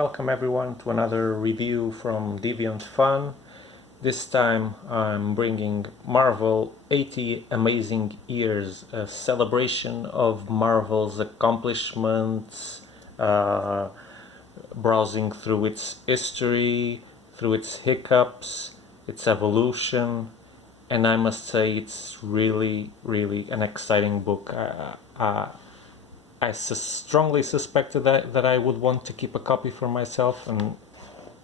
welcome everyone to another review from Deviant.fun. This time I'm bringing Marvel 80 Amazing Years, a celebration of Marvel's accomplishments, browsing through its history, through its hiccups, its evolution, and I must say it's really an exciting book. I strongly suspected that I would want to keep a copy for myself, and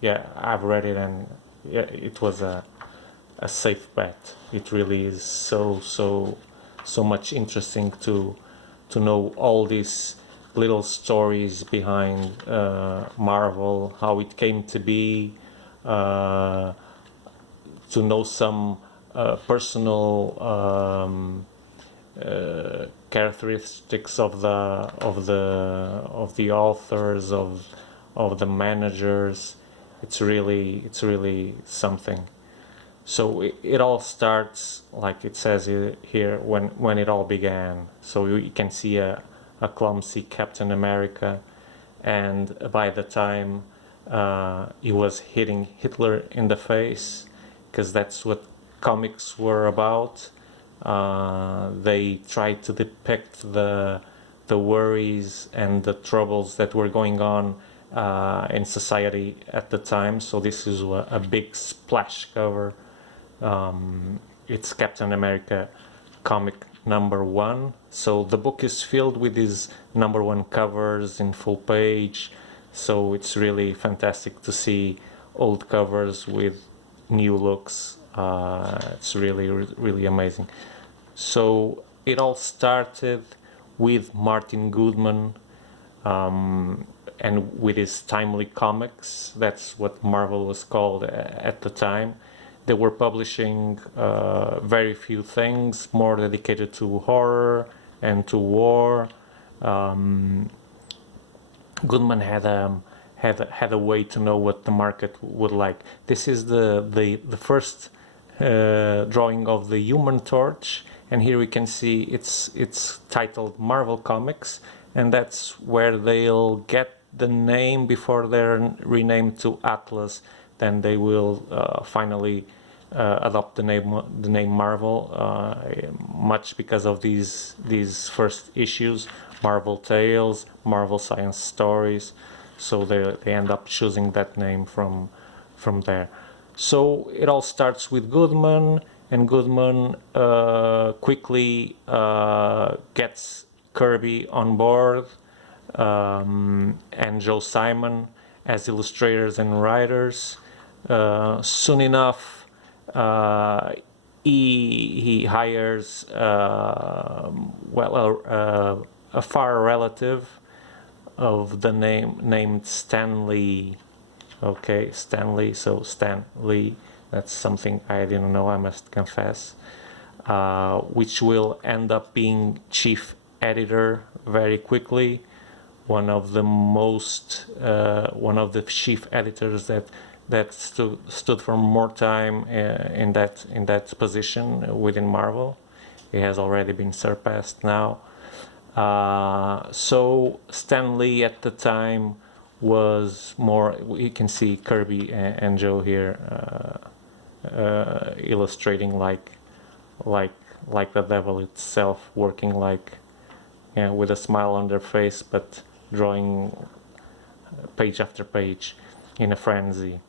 yeah, I've read it, and yeah, it was a safe bet. It really is so much interesting to know all these little stories behind Marvel, how it came to be, to know some personal characteristics of the authors, of the managers. It's really something. So it all starts, like it says here, when it all began. So you can see a clumsy Captain America, and by the time he was hitting Hitler in the face, because that's what comics were about. They tried to depict the worries and the troubles that were going on in society at the time. So this is a big splash cover. It's Captain America comic #1. So the book is filled with these #1 covers in full page. So it's really fantastic to see old covers with new looks. It's really amazing. So it all started with Martin Goodman, and with his timely comics. That's what Marvel was called at the time. They were publishing very few things, more dedicated to horror and to war. Goodman had a way to know what the market would like. This is the first drawing of the Human Torch, and here we can see it's titled Marvel Comics, and that's where they'll get the name before they're renamed to Atlas. Then they will finally adopt the name Marvel, much because of these first issues, Marvel Tales, Marvel Science Stories. So they end up choosing that name from there. So it all starts with Goodman, and Goodman quickly gets Kirby on board, and Joe Simon as illustrators and writers. Soon enough, he hires a far relative of the named Stan Lee. Okay, Stan Lee. So Stan Lee, that's something I didn't know, I must confess. Which will end up being chief editor very quickly. One of the chief editors that stood for more time in that position within Marvel. It has already been surpassed now. So Stan Lee at the time was more. You can see Kirby and Joe here illustrating like the devil itself, working with a smile on their face, but drawing page after page in a frenzy.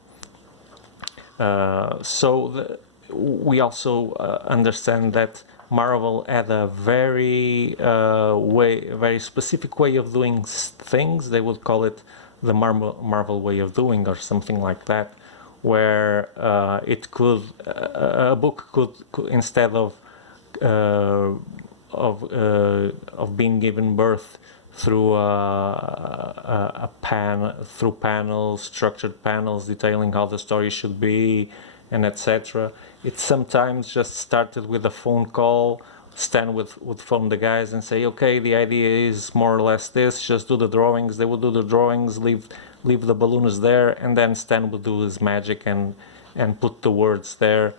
We also understand that Marvel had a very specific way of doing things. They would call it the Marvel way of doing, or something like that, where a book could instead of being given birth through through panels, structured panels detailing how the story should be, and etc. It sometimes just started with a phone call. Stan would phone the guys and say, okay, the idea is more or less this, just do the drawings. They would do the drawings, leave the balloons there, and then Stan would do his magic and put the words there.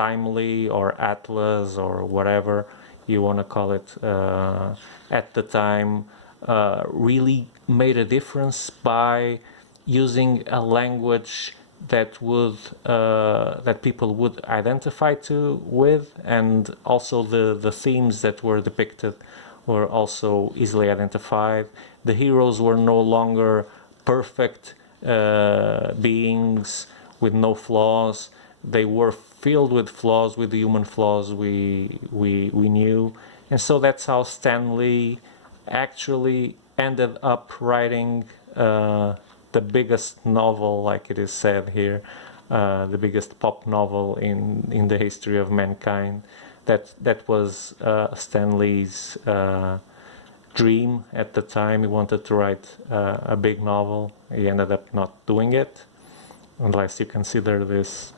Timely or Atlas or whatever you want to call it, at the time really made a difference by using a language that would that people would identify with, and also the themes that were depicted were also easily identified. The heroes were no longer perfect beings with no flaws. They were filled with flaws, with the human flaws we knew, and so that's how Stan Lee actually ended up writing the biggest novel, like it is said here, the biggest pop novel in the history of mankind. That was Stan Lee's dream at the time. He wanted to write a big novel. He ended up not doing it, unless you consider this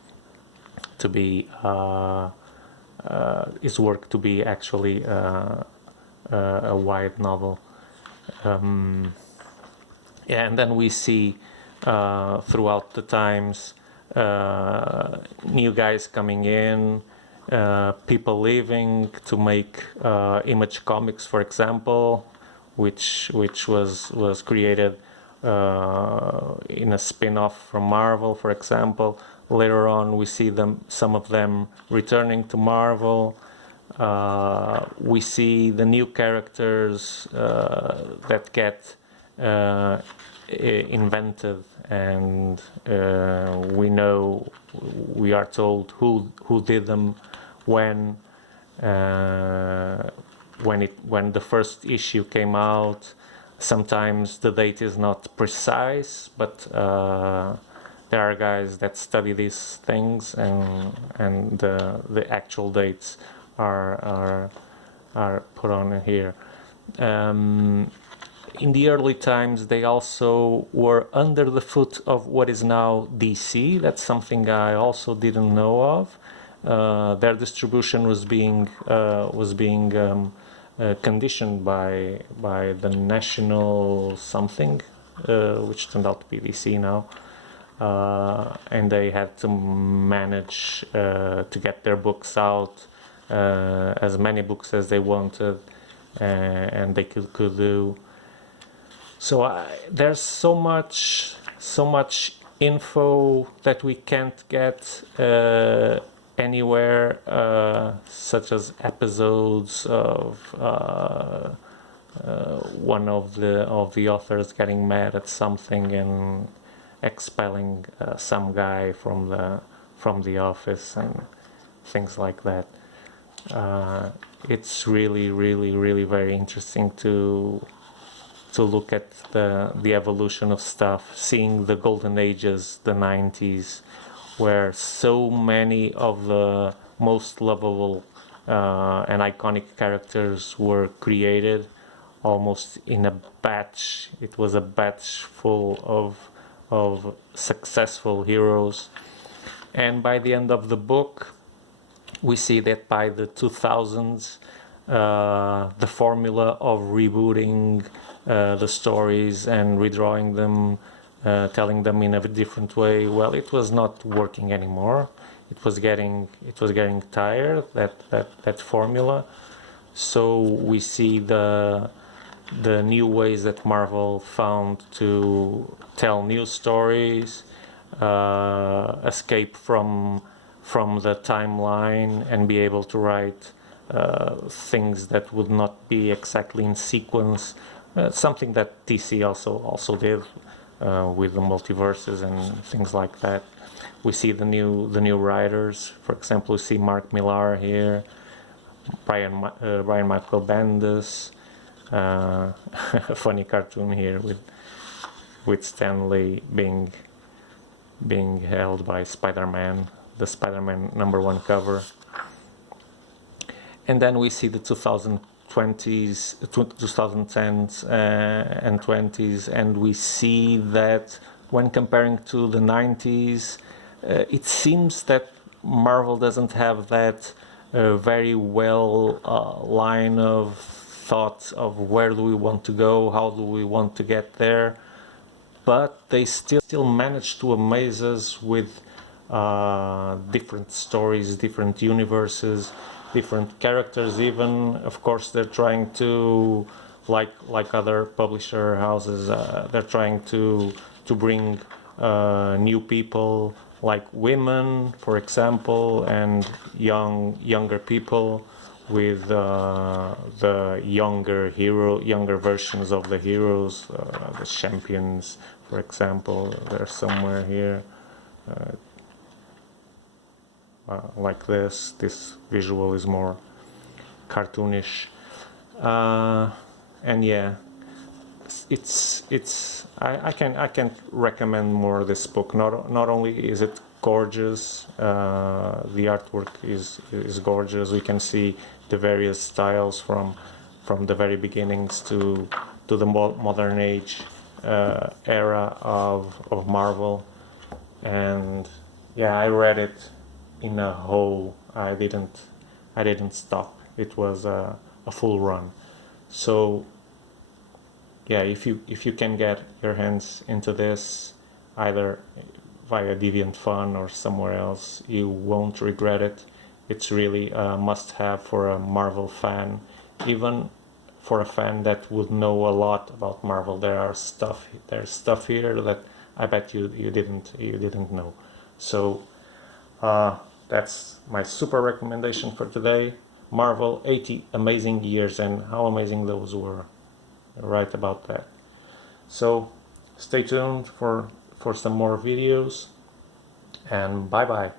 to be his work to be actually a wide novel. Yeah, and then we see throughout the times new guys coming in, people leaving to make Image Comics, for example, which was created in a spin-off from Marvel, for example. Later on, we see some of them returning to Marvel. We see the new characters that get invented, and we are told who did them when the first issue came out. Sometimes the date is not precise, but there are guys that study these things, and the actual dates are put on here. In the early times, they also were under the foot of what is now DC. That's something I also didn't know of. Their distribution was being conditioned by the National something, which turned out to be DC now. And they had to manage to get their books out, as many books as they wanted, and they could do. So there's so much info that we can't get anywhere, such as episodes of one of the authors getting mad at something and expelling some guy from the office and things like that. It's really very interesting to look at the evolution of stuff, seeing the golden ages, the 90s, where so many of the most lovable and iconic characters were created almost in a batch. It was a batch full of successful heroes. And by the end of the book, we see that by the 2000s, the formula of rebooting the stories and redrawing them, telling them in a different way, well, it was not working anymore. It was getting tired, that formula. So we see the new ways that Marvel found to tell new stories, escape from the timeline, and be able to write things that would not be exactly in sequence. Something that DC also did with the multiverses and things like that. We see the new writers. For example, we see Mark Millar here, Brian Michael Bendis, a funny cartoon here with Stan Lee being held by Spider-Man, the Spider-Man #1 cover. And then we see the 2010s and 20s, and we see that when comparing to the 90s, it seems that Marvel doesn't have that very well line of thought of where do we want to go, how do we want to get there, but they still manage to amaze us with different stories, different universes, different characters even. Of course, they're trying to like other publisher houses, they're trying to bring new people, like women, for example, and younger people with the younger versions of the heroes, the champions, for example. They're somewhere here, like this. This visual is more cartoonish, and yeah, I can't recommend more this book. Not only is it gorgeous, the artwork is gorgeous. We can see the various styles from the very beginnings to the modern age era of Marvel. And yeah, I read it in a whole. I didn't stop. It was a full run. So yeah, if you can get your hands into this, either via Deviant.fun or somewhere else, you won't regret it. It's really a must-have for a Marvel fan, even for a fan that would know a lot about Marvel. There's stuff here that I bet you didn't know. So that's my super recommendation for today. Marvel 80 Amazing Years, and how amazing those were. Right about that. So stay tuned for some more videos, and bye bye.